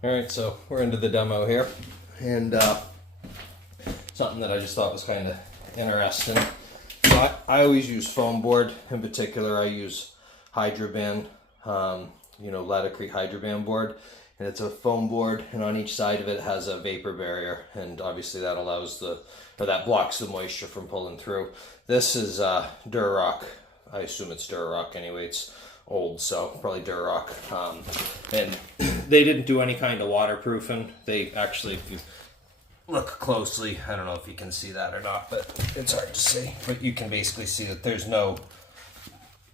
All right, so we're into the demo here, and something that I just thought was kind of interesting. So I always use foam board. In particular, I use Hydroban, Latacrete Hydroban board, and it's a foam board, and on each side of it has a vapor barrier, and obviously that that blocks the moisture from pulling through. This is Durock. I assume it's Durock anyway. It's old, so probably Durock. And they didn't do any kind of waterproofing. They actually, if you look closely, I don't know if you can see that or not, but it's hard to see. But you can basically see that they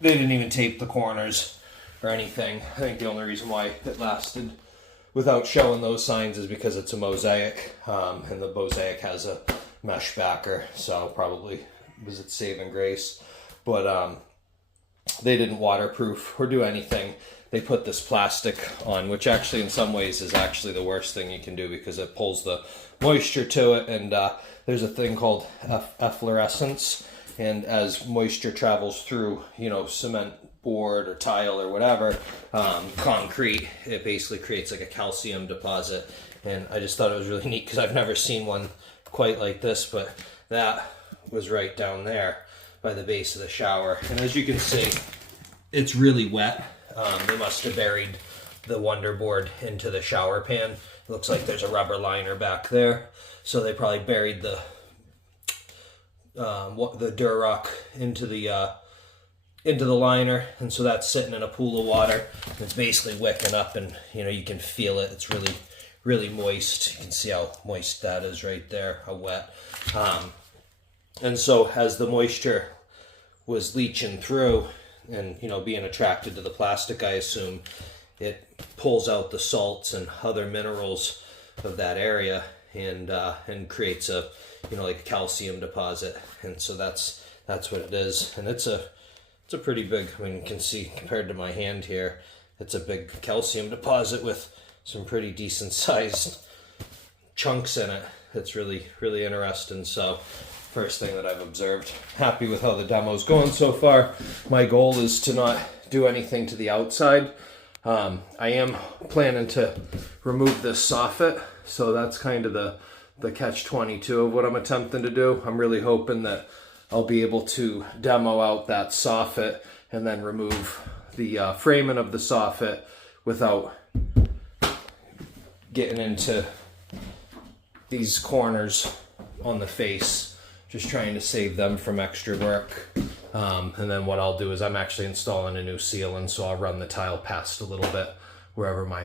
didn't even tape the corners or anything. I think the only reason why it lasted without showing those signs is because it's a mosaic, and the mosaic has a mesh backer, so probably was it saving grace. But they didn't waterproof or do anything. They put this plastic on, which actually in some ways is actually the worst thing you can do because it pulls the moisture to it, and there's a thing called efflorescence, and as moisture travels through, cement board or tile or whatever, concrete, it basically creates like a calcium deposit. And I just thought it was really neat because I've never seen one quite like this, but that was right down there by the base of the shower. And as you can see, it's really wet. They must have buried the Wonder Board into the shower pan. It looks like there's a rubber liner back there. So they probably buried the Durock into the liner, and so that's sitting in a pool of water. It's basically wicking up, and you can feel it. It's really, really moist. You can see how moist that is right there, how wet. And so as the moisture was leaching through and, being attracted to the plastic, I assume, it pulls out the salts and other minerals of that area and creates a, like a calcium deposit. And so that's what it is. And it's a pretty big, you can see compared to my hand here, it's a big calcium deposit with some pretty decent sized chunks in it. It's really, really interesting. So first thing that I've observed. Happy with how the demo's going so far. My goal is to not do anything to the outside. I am planning to remove this soffit, so that's kind of the catch-22 of what I'm attempting to do. I'm really hoping that I'll be able to demo out that soffit and then remove the framing of the soffit without getting into these corners on the face. Just trying to save them from extra work. And then what I'll do is I'm actually installing a new ceiling, so I'll run the tile past a little bit wherever my